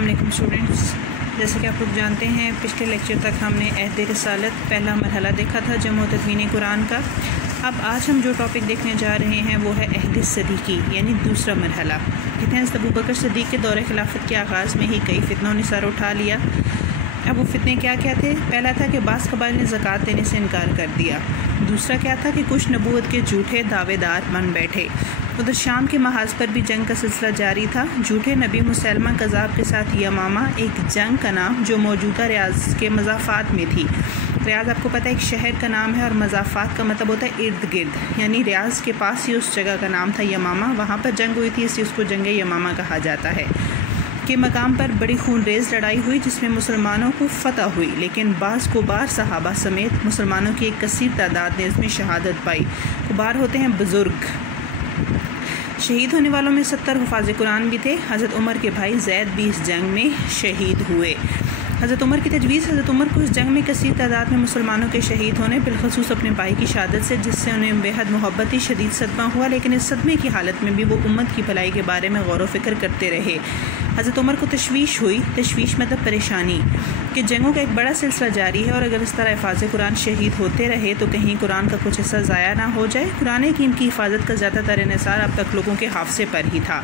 السلام علیکم اسٹوڈنٹس، جیسے کہ آپ لوگ جانتے ہیں پچھلے لیکچر تک ہم نے عہد رسالت پہلا مرحلہ دیکھا تھا جمع و تدوین قرآن کا۔ اب آج ہم جو ٹاپک دیکھنے جا رہے ہیں وہ ہے عہد صدیقی یعنی دوسرا مرحلہ۔ کہتے ہیں ابو بکر صدیق کے دور خلافت کے آغاز میں ہی کئی فتنوں نے سر اٹھا لیا۔ اب وہ فتنے کیا تھے؟ پہلا تھا کہ بعض قبائل نے زکوٰۃ دینے سے انکار کر دیا۔ دوسرا کیا تھا کہ کچھ نبوت کے جھوٹے دعوے دار بن بیٹھے۔ ادھر شام کے محاذ پر بھی جنگ کا سلسلہ جاری تھا۔ جھوٹے نبی مسلمہ کذاب کے ساتھ یمامہ ایک جنگ کا نام جو موجودہ ریاض کے مضافات میں تھی۔ ریاض آپ کو پتہ ہے ایک شہر کا نام ہے اور مضافات کا مطلب ہوتا ہے ارد گرد، یعنی ریاض کے پاس ہی اس جگہ کا نام تھا یمامہ، وہاں پر جنگ ہوئی تھی، اس لیے اس کو جنگ یمامہ کہا جاتا ہے۔ کے مقام پر بڑی خون ریز لڑائی ہوئی جس میں مسلمانوں کو فتح ہوئی، لیکن بعض کبار صحابہ سمیت مسلمانوں کی ایک کثیر تعداد نے اس میں شہادت پائی۔ کبار ہوتے ہیں بزرگ۔ شہید ہونے والوں میں 70 حفاظ قرآن بھی تھے۔ حضرت عمر کے بھائی زید بھی اس جنگ میں شہید ہوئے۔ حضرت عمر کی تجویز حضرت عمر کو اس جنگ میں کثیر تعداد میں مسلمانوں کے شہید ہونے، بالخصوص اپنے بھائی کی شہادت سے، جس سے انہیں بےحد محبتی شدید صدمہ ہوا، لیکن اس صدمے کی حالت میں بھی وہ امت کی بھلائی کے بارے میں غور و فکر کرتے رہے۔ حضرت عمر کو تشویش ہوئی، تشویش مطلب پریشانی، کہ جنگوں کا ایک بڑا سلسلہ جاری ہے اور اگر اس طرح حفاظ قرآن شہید ہوتے رہے تو کہیں قرآن کا کچھ حصہ ضائع نہ ہو جائے۔ قرآن حکیم کی حفاظت کا زیادہ تر انحصار اب تک لوگوں کے حافظے پر ہی تھا۔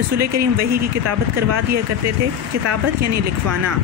رسول کریم وحی کی کتابت کروا دیا کرتے تھے۔ کتابت یعنی لکھوانا۔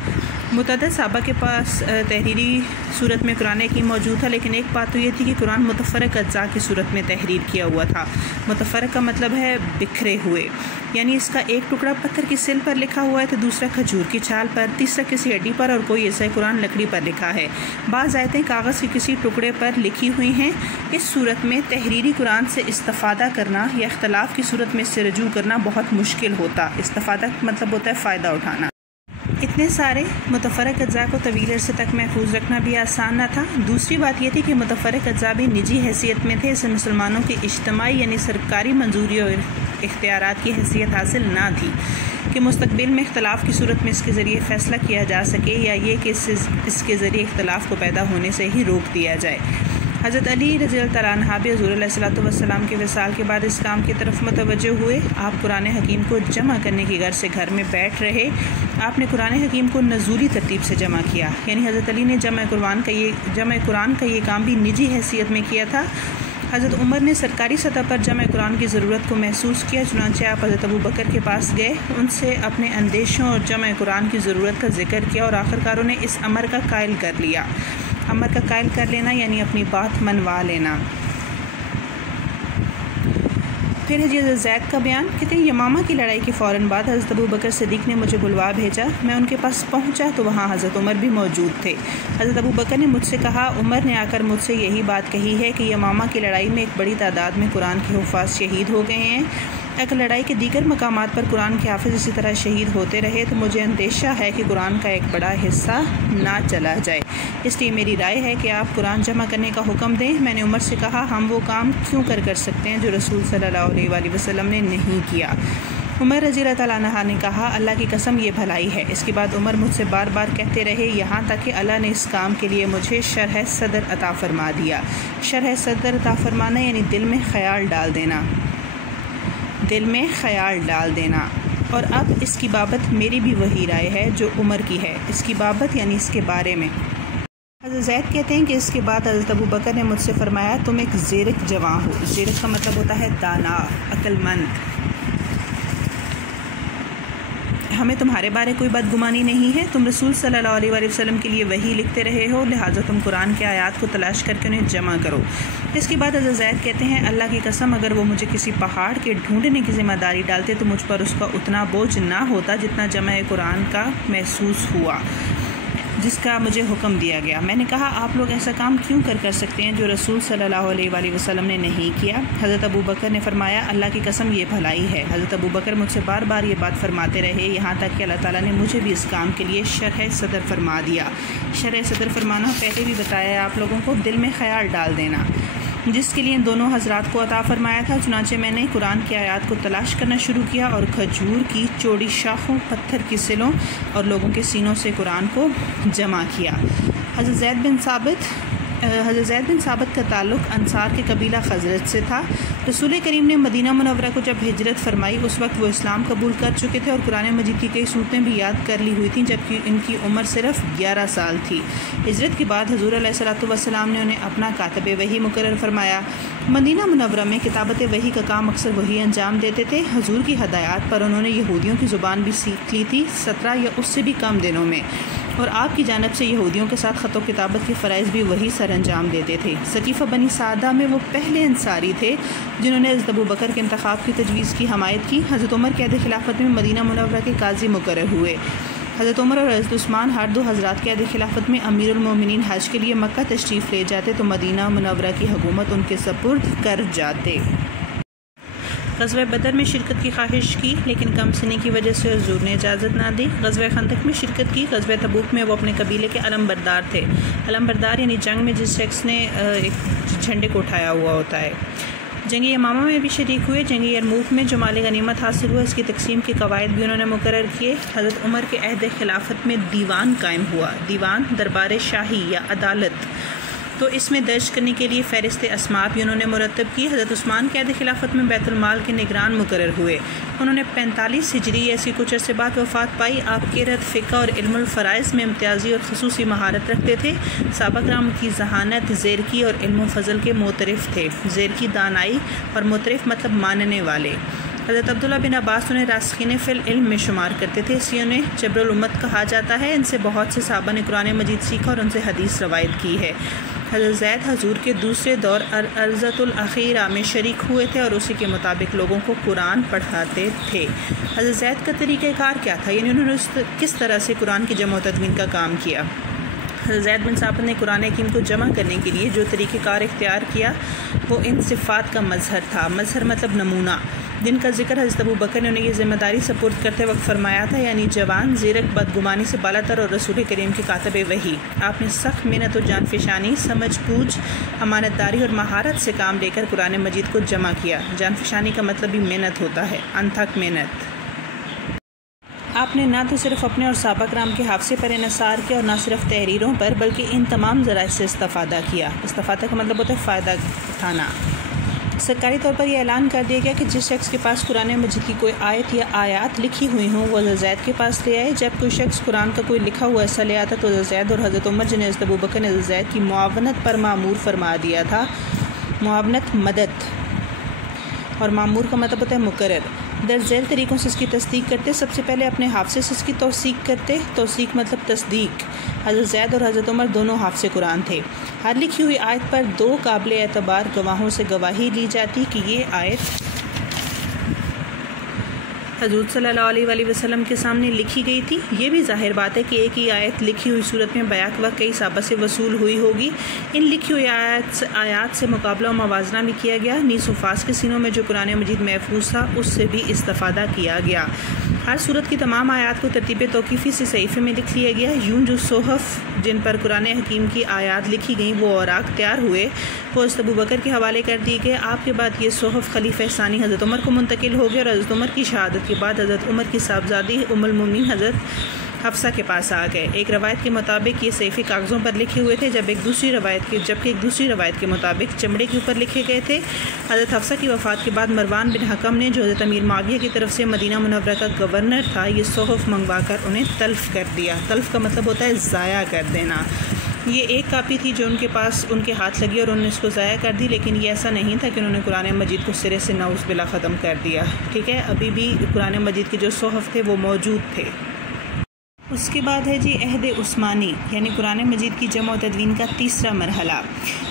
متعدد صحابہ کے پاس تحریری صورت میں قرآن حکیم موجود تھا، لیکن ایک بات تو یہ تھی کہ قرآن متفرق اجزاء کی صورت میں تحریر کیا ہوا تھا۔ متفرق کا مطلب ہے بکھرے ہوئے، یعنی اس کا ایک ٹکڑا پتھر کی سل پر لکھا ہوا ہے تو دوسرا کھجور کی چھال پر، تیسرا کسی ہڈی پر اور کوئی حصہ قرآن لکڑی پر لکھا ہے۔ بعض آیتیں کاغذ کے کسی ٹکڑے پر لکھی ہوئی ہیں۔ اس صورت میں تحریری قرآن سے استفادہ کرنا یا اختلاف کی صورت میں اس سے رجوع کرنا بہت مشکل ہوتا۔ استفادہ مطلب ہوتا ہے فائدہ اٹھانا۔ اتنے سارے متفرق اجزاء کو طویل عرصے تک محفوظ رکھنا بھی آسان نہ تھا۔ دوسری بات یہ تھی کہ متفرق اجزاء بھی نجی حیثیت میں تھے، اسے مسلمانوں کی اجتماعی یعنی سرکاری منظوری اور اختیارات کی حیثیت حاصل نہ تھی کہ مستقبل میں اختلاف کی صورت میں اس کے ذریعے فیصلہ کیا جا سکے یا یہ کہ اس کے ذریعے اختلاف کو پیدا ہونے سے ہی روک دیا جائے۔ حضرت علی رضی اللہ تعالیٰ عنہ بھی حضور علیہ السلام کے وصال کے بعد اس کام کی طرف متوجہ ہوئے۔ آپ قرآن حکیم کو جمع کرنے کی غرض سے گھر میں بیٹھ رہے۔ آپ نے قرآن حکیم کو نزولی ترتیب سے جمع کیا، یعنی حضرت علی نے جمع قرآن کا یہ کام بھی نجی حیثیت میں کیا تھا۔ حضرت عمر نے سرکاری سطح پر جمع قرآن کی ضرورت کو محسوس کیا، چنانچہ آپ حضرت ابو بکر کے پاس گئے، ان سے اپنے اندیشوں اور جمع قرآن کی ضرورت کا ذکر کیا اور آخرکار انہیں اس امر کا قائل کر لیا۔ امر کا قائل کر لینا یعنی اپنی بات منوا لینا۔ پھر حضرت زید کا بیان، کہتے ہیں یمامہ کی لڑائی کے فوراً بعد حضرت ابو بکر صدیق نے مجھے بلوا بھیجا۔ میں ان کے پاس پہنچا تو وہاں حضرت عمر بھی موجود تھے۔ حضرت ابو بکر نے مجھ سے کہا، عمر نے آ کر مجھ سے یہی بات کہی ہے کہ یمامہ کی لڑائی میں ایک بڑی تعداد میں قرآن کے حفاظ شہید ہو گئے ہیں۔ اگر لڑائی کے دیگر مقامات پر قرآن کے حافظ اسی طرح شہید ہوتے رہے تو مجھے اندیشہ ہے کہ قرآن کا ایک بڑا حصہ نہ چلا جائے، اس لیے میری رائے ہے کہ آپ قرآن جمع کرنے کا حکم دیں۔ میں نے عمر سے کہا، ہم وہ کام کیوں کر سکتے ہیں جو رسول صلی اللہ علیہ وآلہ وسلم نے نہیں کیا۔ عمر رضی اللہ تعالیٰ عنہ نے کہا، اللہ کی قسم یہ بھلائی ہے۔ اس کے بعد عمر مجھ سے بار بار کہتے رہے، یہاں تک کہ اللہ نے اس کام کے لیے مجھے شرح صدر عطا فرما دیا۔ شرح صدر عطا فرمانا یعنی دل میں خیال ڈال دینا، دل میں خیال ڈال دینا۔ اور اب اس کی بابت میری بھی وہی رائے ہے جو عمر کی ہے، اس کی بابت یعنی اس کے بارے میں۔ حضرت زید کہتے ہیں کہ اس کے بعد حضرت ابو بکر نے مجھ سے فرمایا، تم ایک زیرک جوان ہو۔ زیرک کا مطلب ہوتا ہے دانا، عقل مند۔ ہمیں تمہارے بارے کوئی بدگمانی نہیں ہے، تم رسول صلی اللہ علیہ وآلہ وسلم کے لیے وحی لکھتے رہے ہو، لہٰذا تم قرآن کے آیات کو تلاش کر کے انہیں جمع کرو۔ اس کے بعد حضرت زید کہتے ہیں، اللہ کی قسم اگر وہ مجھے کسی پہاڑ کے ڈھونڈنے کی ذمہ داری ڈالتے تو مجھ پر اس کا اتنا بوجھ نہ ہوتا جتنا جمع قرآن کا محسوس ہوا جس کا مجھے حکم دیا گیا۔ میں نے کہا، آپ لوگ ایسا کام کیوں کر سکتے ہیں جو رسول صلی اللہ علیہ وآلہ وسلم نے نہیں کیا؟ حضرت ابو بکر نے فرمایا، اللہ کی قسم یہ بھلائی ہے۔ حضرت ابو بکر مجھ سے بار بار یہ بات فرماتے رہے، یہاں تک کہ اللہ تعالیٰ نے مجھے بھی اس کام کے لیے شرح صدر فرما دیا۔ شرح صدر فرمانا پہلے بھی بتایا ہے آپ لوگوں کو، دل میں خیال ڈال دینا، جس کے لیے دونوں حضرات کو عطا فرمایا تھا۔ چنانچہ میں نے قرآن کی آیات کو تلاش کرنا شروع کیا اور کھجور کی چوڑی شاخوں، پتھر کی سلوں اور لوگوں کے سینوں سے قرآن کو جمع کیا۔ حضرت زید بن ثابت کا تعلق انصار کے قبیلہ خزرج سے تھا۔ رسول کریم نے مدینہ منورہ کو جب ہجرت فرمائی اس وقت وہ اسلام قبول کر چکے تھے اور قرآن مجید کی کئی صورتیں بھی یاد کر لی ہوئی تھیں، جبکہ ان کی عمر صرف 11 سال تھی۔ ہجرت کے بعد حضور علیہ السلام نے انہیں اپنا کاتب وحی مقرر فرمایا۔ مدینہ منورہ میں کتابت وحی کا کام اکثر وہی انجام دیتے تھے۔ حضور کی ہدایات پر انہوں نے یہودیوں کی زبان بھی سیکھ لی تھی 17 یا اس سے بھی کم دنوں میں، اور آپ کی جانب سے یہودیوں کے ساتھ خط و کتابت کے فرائض بھی وہی سر انجام دیتے تھے۔ ثقیفہ بنی سعدہ میں وہ پہلے انصاری تھے جنہوں نے حضرت ابوبکر کے انتخاب کی تجویز کی حمایت کی۔ حضرت عمر کے عہد خلافت میں مدینہ منورہ کے قاضی مقرر ہوئے۔ حضرت عمر اور حضرت عثمان ہر دو حضرات کے عہد خلافت میں امیر المومنین حج کے لیے مکہ تشریف لے جاتے تو مدینہ منورہ کی حکومت ان کے سپرد کر جاتے۔ غزوہ بدر میں شرکت کی خواہش کی لیکن کم سنی کی وجہ سے حضور نے اجازت نہ دی۔ غزوہ خندق میں شرکت کی۔ غزوہ تبوک میں وہ اپنے قبیلے کے علم بردار تھے۔ علم بردار یعنی جنگ میں جس شخص نے ایک جھنڈے کو اٹھایا ہوا ہوتا ہے۔ جنگ یمامہ میں بھی شریک ہوئے۔ جنگ یرموک میں جو مال غنیمت حاصل ہوا اس کی تقسیم کے قواعد بھی انہوں نے مقرر کیے۔ حضرت عمر کے عہد خلافت میں دیوان قائم ہوا۔ دیوان دربار شاہی یا عدالت، تو اس میں درج کرنے کے لیے فہرست اسماء بھی انہوں نے مرتب کی۔ حضرت عثمان کے عہد خلافت میں بیت المال کے نگران مقرر ہوئے۔ انہوں نے 45 ہجری ایسی کچھ عرصے بعد وفات پائی۔ آپ قرأت، فقہ اور علم الفرائض میں امتیازی اور خصوصی مہارت رکھتے تھے۔ صحابہ کرام کی ذہانت، زیرکی اور علم و فضل کے معترف تھے۔ زیرکی دانائی اور معترف مطلب ماننے والے۔ حضرت عبداللہ بن عباس انہیں راسخین فی العلم میں شمار کرتے تھے، اس لیے انہیں جبر الامت کہا جاتا ہے۔ ان سے بہت سے صحابہ نے قرآن مجید سیکھا اور ان سے حدیث روایت کی ہے۔ حضرت زید حضور کے دوسرے دور ارضۃ الاخیرہ میں شریک ہوئے تھے اور اسی کے مطابق لوگوں کو قرآن پڑھاتے تھے۔ حضرت زید کا طریقہ کار کیا تھا، یعنی انہوں نے کس طرح سے قرآن کی جمع و تدوین کا کام کیا؟ حضرت زید بن ثابت نے قرآن حکیم کو جمع کرنے کے لیے جو طریقہ کار اختیار کیا وہ ان صفات کا مظہر تھا۔ مظہر مطلب نمونہ، جن کا ذکر حضرت ابوبکر نے انہیں یہ ذمہ داری سپرد کرتے وقت فرمایا تھا، یعنی جوان، زیرک، بدگمانی سے بالا تر اور رسول کریم کے کاتب وحی۔ آپ نے سخت محنت و جان فشانی، سمجھ بوجھ، امانت داری اور مہارت سے کام لے کر قرآن مجید کو جمع کیا۔ جان فشانی کا مطلب بھی محنت ہوتا ہے، انتھک محنت۔ آپ نے نہ تو صرف اپنے اور صحابہ کرام کے حافظے پر انحصار کیا اور نہ صرف تحریروں پر، بلکہ ان تمام ذرائع سے استفادہ کیا۔ استفادہ کا مطلب ہوتا ہے فائدہ اٹھانا۔ سرکاری طور پر یہ اعلان کر دیا گیا کہ جس شخص کے پاس قرآن مجید کی کوئی آیت یا آیات لکھی ہوئی ہوں وہ حضرت زید کے پاس لے آئے۔ جب کوئی شخص قرآن کا کوئی لکھا ہوا ایسا لے آتا تو حضرت زید اور حضرت عمر جنہیں حضرت ابوبکر نے حضرت زید کی معاونت پر معمور فرما دیا تھا۔ معاونت مدد، اور معمور کا مطلب ہوتا ہے مقرر۔ درج ذیل طریقوں سے اس کی تصدیق کرتے۔ سب سے پہلے اپنے حافظے سے اس کی توثیق کرتے۔ توثیق مطلب تصدیق۔ حضرت زید اور حضرت عمر دونوں حافظ قرآن تھے۔ ہر لکھی ہوئی آیت پر 2 قابل اعتبار گواہوں سے گواہی لی جاتی کہ یہ آیت حضور صلی اللہ علیہ وآلہ وسلم کے سامنے لکھی گئی تھی۔ یہ بھی ظاہر بات ہے کہ ایک ہی آیت لکھی ہوئی صورت میں بیک وقت کئی صحابہ سے وصول ہوئی ہوگی۔ ان لکھی ہوئی آیات سے مقابلہ و موازنہ بھی کیا گیا۔ نیس و فاس کے سینوں میں جو قرآن مجید محفوظ تھا اس سے بھی استفادہ کیا گیا۔ ہر صورت کی تمام آیات کو ترتیب توقیفی سے صحیفے میں لکھ لیا گیا۔ یوں جو صحف جن پر قرآن حکیم کی آیات لکھی گئیں وہ اوراق تیار ہوئے وہ حضرت ابوبکر کے حوالے کر دیے گئے۔ آپ کے بعد یہ صحف خلیفہ ثانی حضرت عمر کو منتقل ہو گئے اور حضرت عمر کی شہادت کے بعد حضرت عمر کی صاحبزادی ام المومنین حضرت حفصہ کے پاس آ گئے۔ ایک روایت کے مطابق یہ صحیفے کاغذوں پر لکھے ہوئے تھے جبکہ ایک دوسری روایت کے مطابق چمڑے کے اوپر لکھے گئے تھے۔ حضرت حفصہ کی وفات کے بعد مروان بن حکم نے جو حضرت امیر معاویہ کی طرف سے مدینہ منورہ کا گورنر تھا یہ صحف منگوا کر انہیں تلف کر دیا۔ تلف کا مطلب ہوتا ہے ضائع کر دینا۔ یہ ایک کاپی تھی جو ان کے پاس ان کے ہاتھ لگی اور انہوں نے اس کو ضائع کر دی، لیکن یہ ایسا نہیں تھا کہ انہوں نے قرآن مجید کو سرے سے نعوذ باللہ ختم کر دیا۔ ٹھیک ہے، ابھی بھی قرآن مجید کے جو صحف تھے وہ موجود تھے۔ اس کے بعد ہے عہد عثمانی، یعنی قرآن مجید کی جمع و تدوین کا تیسرا مرحلہ۔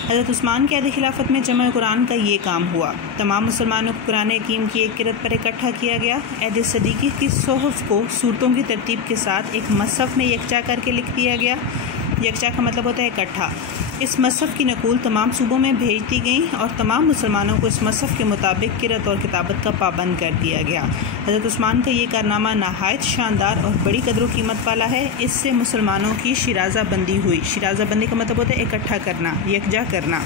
حضرت عثمان کے عہد خلافت میں جمع قرآن کا یہ کام ہوا۔ تمام مسلمانوں کو قرآن حکیم کی ایک قرأت پر اکٹھا کیا گیا۔ عہد صدیقی کی صحف کو صورتوں کی ترتیب کے ساتھ ایک مصحف میں یکجا کر کے لکھ دیا گیا۔ یکجا کا مطلب ہوتا ہے اکٹھا۔ اس مصحف کی نقول تمام صوبوں میں بھیج دی گئیں اور تمام مسلمانوں کو اس مصحف کے مطابق قرأت اور کتابت کا پابند کر دیا گیا۔ حضرت عثمان کا یہ کارنامہ نہایت شاندار اور بڑی قدر و قیمت والا ہے۔ اس سے مسلمانوں کی شیرازہ بندی ہوئی۔ شیرازہ بندی کا مطلب ہوتا ہے اکٹھا کرنا، یکجا کرنا۔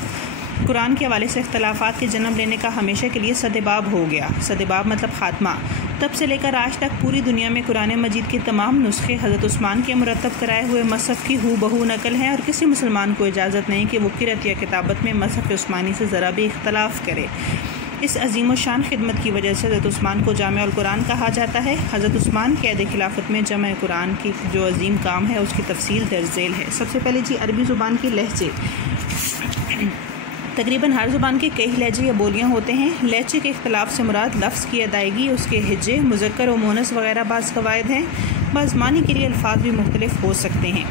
قرآن کے حوالے سے اختلافات کے جنم لینے کا ہمیشہ کے لیے سدباب ہو گیا۔ سدباب مطلب خاتمہ۔ تب سے لے کر آج تک پوری دنیا میں قرآن مجید کے تمام نسخے حضرت عثمان کے مرتب کرائے ہوئے مصحف کی ہو بہو نقل ہیں اور کسی مسلمان کو اجازت نہیں کہ وہ قرأت یا کتابت میں مصحف عثمانی سے ذرا بھی اختلاف کرے۔ اس عظیم و شان خدمت کی وجہ سے حضرت عثمان کو جامع القرآن کہا جاتا ہے۔ حضرت عثمان کے عہد خلافت میں جمع قرآن کی جو عظیم کام ہے اس کی تفصیل درج ذیل ہے۔ سب سے پہلے عربی زبان کے لہجے۔ تقریباً ہر زبان کے کئی لہجے یا بولیاں ہوتے ہیں۔ لہجے کے اختلاف سے مراد لفظ کی ادائیگی، اس کے ہجے، مذکر و مؤنث وغیرہ بعض قواعد ہیں۔ بعض معنی کے لیے الفاظ بھی مختلف ہو سکتے ہیں۔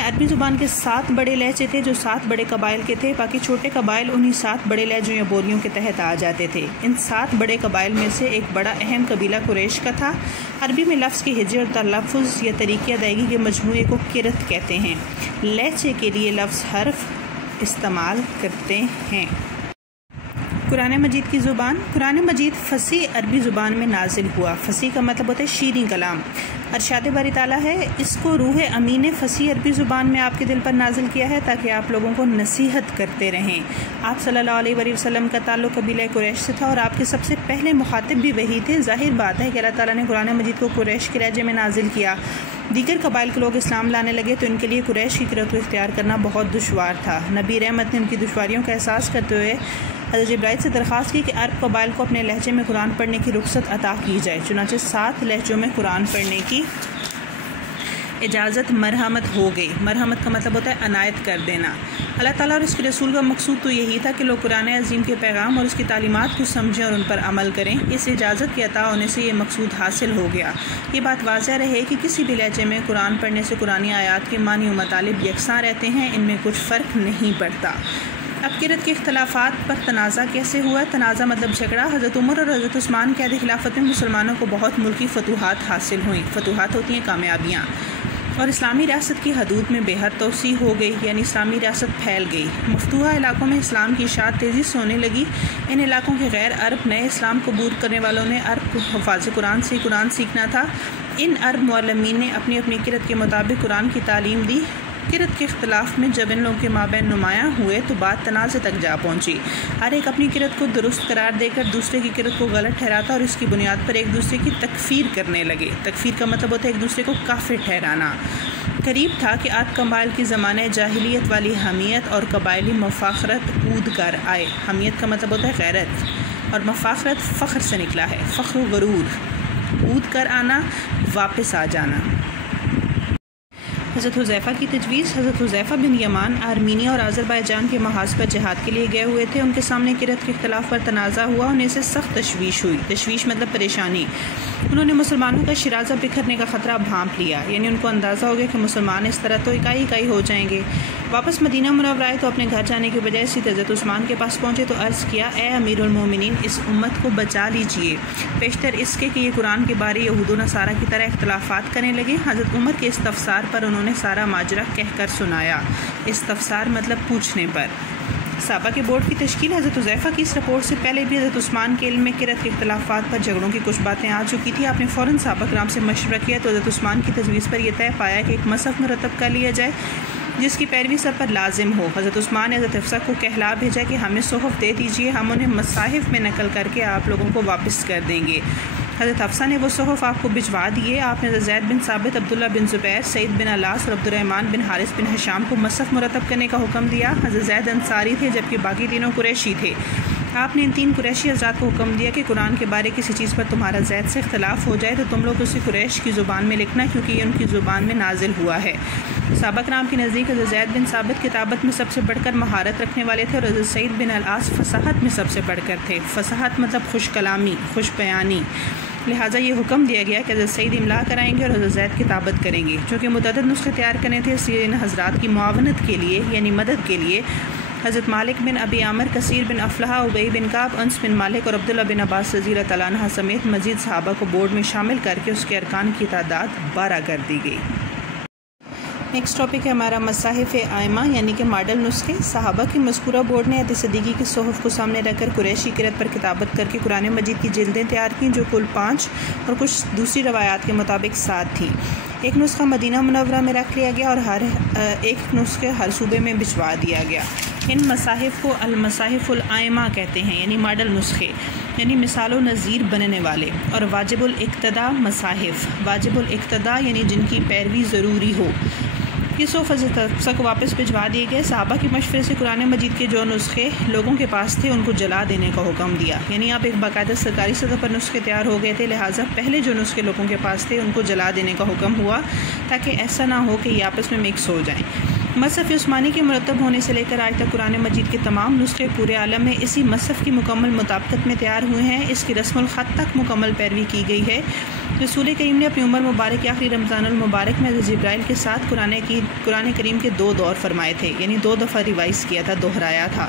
عربی زبان کے 7 بڑے لہجے تھے جو 7 بڑے قبائل کے تھے، باقی چھوٹے قبائل انہی 7 بڑے لہجوں یا بولیوں کے تحت آ جاتے تھے۔ ان 7 بڑے قبائل میں سے ایک بڑا اہم قبیلہ قریش کا تھا۔ عربی میں لفظ کے ہجے اور تلفظ یا طریقے ادائیگی کے مجموعے کو قرت کہتے ہیں۔ لہجے کے لیے لفظ حرف استعمال کرتے ہیں۔ قرآن مجید کی زبان۔ قرآن مجید فصیح عربی زبان میں نازل ہوا۔ فصیح کا مطلب ہوتا ہے شیریں کلام۔ ارشاد باری تعالیٰ ہے، اس کو روح امین نے فصیح عربی زبان میں آپ کے دل پر نازل کیا ہے تاکہ آپ لوگوں کو نصیحت کرتے رہیں۔ آپ صلی اللہ علیہ وآلہ وسلم کا تعلق قبیلہ قریش سے تھا اور آپ کے سب سے پہلے مخاطب بھی وہی تھے۔ ظاہر بات ہے کہ اللہ تعالیٰ نے قرآن مجید کو قریش کے لہجے میں نازل کیا۔ دیگر قبائل کے لوگ اسلام لانے لگے تو ان کے لیے قریش کی قرأت کو اختیار کرنا بہت دشوار تھا۔ نبی رحمت نے ان کی دشواریوں کا احساس کرتے ہوئے حضرت جبرائیل سے درخواست کی کہ عرب قبائل کو اپنے لہجے میں قرآن پڑھنے کی رخصت عطا کی جائے۔ چنانچہ 7 لہجوں میں قرآن پڑھنے کی اجازت مرحمت ہو گئی۔ مرحمت کا مطلب ہوتا ہے عنایت کر دینا۔ اللہ تعالیٰ اور اس کے رسول کا مقصود تو یہی تھا کہ لوگ قرآن عظیم کے پیغام اور اس کی تعلیمات کو سمجھیں اور ان پر عمل کریں۔ اس اجازت کے عطا ہونے سے یہ مقصود حاصل ہو گیا۔ یہ بات واضح رہے کہ کسی بھی لہجے میں قرآن پڑھنے سے قرآنی آیات کے معنی و مطالب یکساں رہتے ہیں، ان میں کچھ فرق نہیں پڑتا۔ اب قرأت کے اختلافات پر تنازع کیسے ہوا؟ تنازع مطلب جھگڑا۔ حضرت عمر اور حضرت عثمان کے عہد خلافت میں مسلمانوں کو بہت ملکی فتوحات حاصل ہوئیں۔ فتوحات ہوتی ہیں کامیابیاں، اور اسلامی ریاست کی حدود میں بے حد توسیع ہو گئی، یعنی اسلامی ریاست پھیل گئی۔ مفتوحہ علاقوں میں اسلام کی اشاعت تیزی سے ہونے لگی۔ ان علاقوں کے غیر عرب نئے اسلام قبول کرنے والوں نے عرب حفاظ قرآن سے قرآن سیکھنا تھا۔ ان عرب معلمین نے اپنی اپنی قرأت کے مطابق قرآن کی تعلیم دی۔ قرأت کے اختلاف میں جب ان لوگوں کے مابین نمایاں ہوئے تو بات تنازع تک جا پہنچی۔ ہر ایک اپنی قرأت کو درست قرار دے کر دوسرے کی قرأت کو غلط ٹھہراتا اور اس کی بنیاد پر ایک دوسرے کی تکفیر کرنے لگے۔ تکفیر کا مطلب ہوتا ہے ایک دوسرے کو کافر ٹھہرانا۔ قریب تھا کہ عرب قبائل کی زمانہ جاہلیت والی حمیت اور قبائلی مفاخرت اود کر آئے۔ حمیت کا مطلب ہوتا ہے غیرت، اور مفاخرت فخر سے نکلا ہے، فخر و غرور۔ اود کر آنا، واپس آ جانا۔ حضرت حذیفہ کی تجویز۔ حضرت حذیفہ بن یمان آرمینیا اور آذربائیجان کے محاذ پر جہاد کے لیے گئے ہوئے تھے۔ ان کے سامنے قرأت کے اختلاف پر تنازع ہوا، انہیں سے سخت تشویش ہوئی۔ تشویش مطلب پریشانی۔ انہوں نے مسلمانوں کا شرازہ بکھرنے کا خطرہ بھانپ لیا، یعنی ان کو اندازہ ہو گیا کہ مسلمان اس طرح تو اکائی اکائی ہو جائیں گے۔ واپس مدینہ منورہ آئے تو اپنے گھر جانے کے بجائے سیدھے حضرت عثمان کے پاس پہنچے تو عرض کیا، اے امیر المومنین، اس امت کو بچا لیجئے، بیشتر اس کے کہ یہ قرآن کے بارے یہود و نصارہ کی طرح اختلافات کرنے لگے۔ حضرت عمر کے استفسار پر انہوں نے سارا ماجرا کہہ کر سنایا۔ استفسار مطلب پوچھنے پر۔ صحابہ کے بورڈ کی تشکیل۔ حضرت حذیفہ کی اس رپورٹ سے پہلے بھی حضرت عثمان کے علم میں قرأت کے اختلافات پر جھگڑوں کی کچھ باتیں آ چکی تھی۔ آپ نے فوراً صحابہ کرام سے مشورہ کیا تو حضرت عثمان کی تجویز پر یہ طے پایا کہ ایک مصحف مرتب کر لیا جائے جس کی پیروی سب پر لازم ہو۔ حضرت عثمان نے حضرت حفصہ کو کہلا بھیجا کہ ہمیں صحف دے دیجیے، ہم انہیں مصاحف میں نقل کر کے آپ لوگوں کو واپس کر دیں گے۔ حضرت حفصہ نے وہ صحف آپ کو بھجوا دیے۔ آپ نے حضرت زید بن ثابت، عبداللہ بن زبیر، سعید بن الاس اور عبد الرحمن بن حارث بن حشام کو مصحف مرتب کرنے کا حکم دیا۔ حضرت زید انصاری تھے جبکہ باقی تینوں قریشی تھے۔ آپ نے ان 3 قریشی حضرات کو حکم دیا کہ قرآن کے بارے کسی چیز پر تمہارا زید سے اختلاف ہو جائے تو تم لوگ اسے قریش کی زبان میں لکھنا، کیونکہ یہ ان کی زبان میں نازل ہوا ہے۔ صحابہ کرام کے نزدیک حضرت زید بن ثابت کتابت میں سب سے بڑھ کر مہارت رکھنے والے تھے اور حضرت سعید بن الاس فصاحت میں سب سے بڑھ کر تھے۔ فصاحت مطلب خوش کلامی، خوش بیانی۔ لہٰذا یہ حکم دیا گیا کہ حضرت سعید املا کرائیں گے اور حضرت زید کتابت کریں گے۔ چونکہ متعدد نسخے تیار کرنے تھے، اس لیے ان حضرات کی معاونت کے لیے یعنی مدد کے لیے حضرت مالک بن ابی عامر، کثیر بن افلح، ابی بن کعب، انس بن مالک اور عبداللہ بن عباس رضی اللہ تعالیٰ عنہ سمیت مزید صحابہ کو بورڈ میں شامل کر کے اس کے ارکان کی تعداد 12 کر دی گئی۔ نیکسٹ ٹاپک ہے ہمارا مصاحف ائمہ یعنی کہ ماڈل نسخے۔ صحابہ کی مذکورہ بورڈ نے عہد صدیقی کی صحف کو سامنے رکھ کر قریشی قرأت پر کتابت کر کے قرآن مجید کی جلدیں تیار کیں جو کل 5 اور کچھ دوسری روایات کے مطابق 7 تھیں۔ ایک نسخہ مدینہ منورہ میں رکھ لیا گیا اور ہر ایک نسخے ہر صوبے میں بھجوا دیا گیا۔ ان مصاحف کو المصاحف الائمہ کہتے ہیں، یعنی ماڈل نسخے، یعنی مثال و نظیر بننے والے۔ اور واجب الاقتداء مصاحف، واجب الاقتداء یعنی جن کی پیروی ضروری ہو۔ یہ 100 فصل کو واپس بھجوا دیے گئے۔ صحابہ کے مشورے سے قرآن مجید کے جو نسخے لوگوں کے پاس تھے ان کو جلا دینے کا حکم دیا، یعنی آپ ایک باقاعدہ سرکاری سطح پر نسخے تیار ہو گئے تھے، لہٰذا پہلے جو نسخے لوگوں کے پاس تھے ان کو جلا دینے کا حکم ہوا تاکہ ایسا نہ ہو کہ یہ آپس میں مکس ہو جائیں۔ مصحف عثمانی کے مرتب ہونے سے لے کر آج تک قرآن مجید کے تمام نسخے پورے عالم میں اسی مصحف کی مکمل مطابقت میں تیار ہوئے ہیں۔ اس کی رسم الخط تک مکمل پیروی کی گئی ہے۔ رسول کریم نے اپنی عمر مبارک کے آخری رمضان المبارک میں جبرائیل کے ساتھ قرآن کریم کے 2 دور فرمائے تھے، یعنی 2 دفعہ ریوائز کیا تھا، دہرایا تھا۔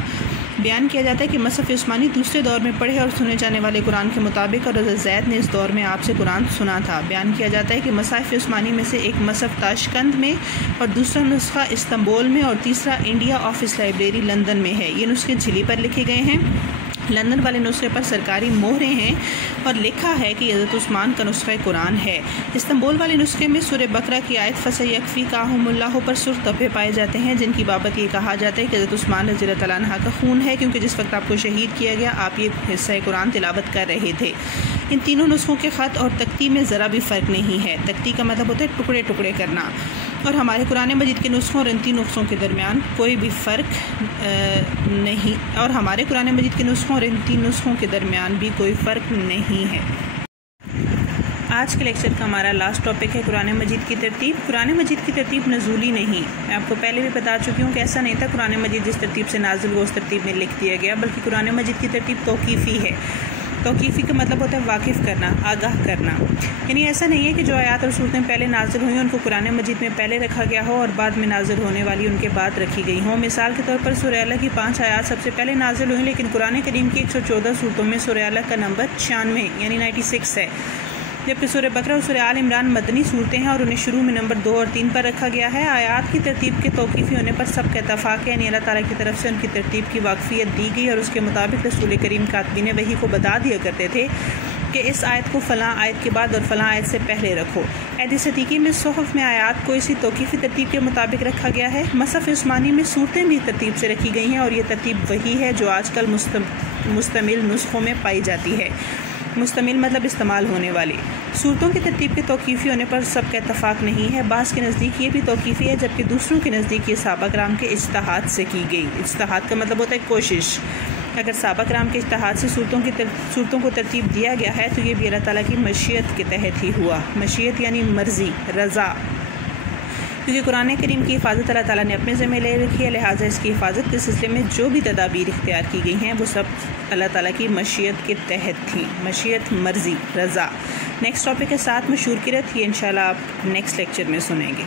بیان کیا جاتا ہے کہ مصحف عثمانی دوسرے دور میں پڑھے اور سنے جانے والے قرآن کے مطابق، اور حضرت زید نے اس دور میں آپ سے قرآن سنا تھا۔ بیان کیا جاتا ہے کہ مصاحف عثمانی میں سے ایک مصحف تاشقند میں اور دوسرا نسخہ استنبول میں اور تیسرا انڈیا آفس لائبریری لندن میں ہے۔ یہ نسخے جھلی پر لکھے گئے ہیں۔ لندن والے نسخے پر سرکاری مہریں ہیں اور لکھا ہے کہ حضرت عثمان کا نسخہ قرآن ہے۔ استنبول والے نسخے میں سورہ بقرہ کی آیت فَسَيَكْفِيكَهُمُ اللَّهُ پر سرخ دھبے پائے جاتے ہیں، جن کی بابت یہ کہا جاتا ہے کہ حضرت عثمان رضی اللہ تعالیٰ عنہ کا خون ہے، کیونکہ جس وقت آپ کو شہید کیا گیا آپ یہ حصہ قرآن تلاوت کر رہے تھے۔ ان تینوں نسخوں کے خط اور تختی میں ذرا بھی فرق نہیں ہے۔ تختی کا مطلب ہوتا ہے ٹکڑے ٹکڑے کرنا، اور ہمارے قرآن مجید کے نسخوں اور ان تین نسخوں کے درمیان کوئی بھی فرق نہیں، اور ہمارے قرآن مجید کے نسخوں اور ان تین نسخوں کے درمیان بھی کوئی فرق نہیں ہے۔ آج کے لیکچر کا ہمارا لاسٹ ٹاپک ہے قرآن مجید کی ترتیب۔ قرآن مجید کی ترتیب نزولی نہیں، میں آپ کو پہلے بھی بتا چکی ہوں کہ ایسا نہیں تھا قرآن مجید جس ترتیب سے نازل ہوا اس ترتیب میں لکھ دیا گیا، بلکہ قرآن مجید کی ترتیب توقیفی ہے۔ توقیفی کا مطلب ہوتا ہے واقف کرنا، آگاہ کرنا، یعنی ایسا نہیں ہے کہ جو آیات اور صورتیں پہلے نازل ہوئیں ان کو قرآن مجید میں پہلے رکھا گیا ہو اور بعد میں نازل ہونے والی ان کے بعد رکھی گئی ہوں۔ مثال کے طور پر سورہ الگ کی 5 آیات سب سے پہلے نازل ہوئیں، لیکن قرآن کریم کی 114 صورتوں میں سورہ الگ کا نمبر 96 یعنی 96 ہے، جبکہ سورہ بقرہ اور سورہ آل عمران مدنی صورتیں ہیں اور انہیں شروع میں نمبر 2 اور 3 پر رکھا گیا ہے۔ آیات کی ترتیب کے توقیفی ہونے پر سب کا اتفاق ہے، یعنی اللہ تعالیٰ کی طرف سے ان کی ترتیب کی واقفیت دی گئی اور اس کے مطابق رسول کریم کاتبین وحی کو بتا دیا کرتے تھے کہ اس آیت کو فلاں آیت کے بعد اور فلاں آیت سے پہلے رکھو۔ عہد صدیقی میں صحف میں آیات کو اسی توقیفی ترتیب کے مطابق رکھا گیا ہے۔ مصحف عثمانی میں صورتیں بھی ترتیب سے رکھی گئی ہیں اور یہ ترتیب وہی ہے جو آج کل مستمل نسخوں میں پائی جاتی ہے۔ مستمل مطلب استعمال ہونے والی۔ صورتوں کی ترتیب کے توقیفی ہونے پر سب کا اتفاق نہیں ہے، بعض کے نزدیک یہ بھی توقیفی ہے جبکہ دوسروں کے نزدیک یہ صحابہ کرام کے اجتہاد سے کی گئی۔ اجتہاد کا مطلب ہوتا ہے کوشش۔ اگر صحابہ کرام کے اجتہاد سے صورتوں کو ترتیب دیا گیا ہے تو یہ بھی اللہ تعالیٰ کی مشیت کے تحت ہی ہوا۔ مشیت یعنی مرضی، رضا، کیونکہ قرآن کریم کی حفاظت اللہ تعالیٰ نے اپنے ذمہ لے رکھی ہے، لہٰذا اس کی حفاظت کے سلسلے میں جو بھی تدابیر اختیار کی گئی ہیں وہ سب اللہ تعالیٰ کی مشیت کے تحت تھیں۔ مشیت، مرضی، رضا۔ نیکسٹ ٹاپک ہے 7 مشہور کرت، یہ انشاءاللہ آپ نیکسٹ لیکچر میں سنیں گے۔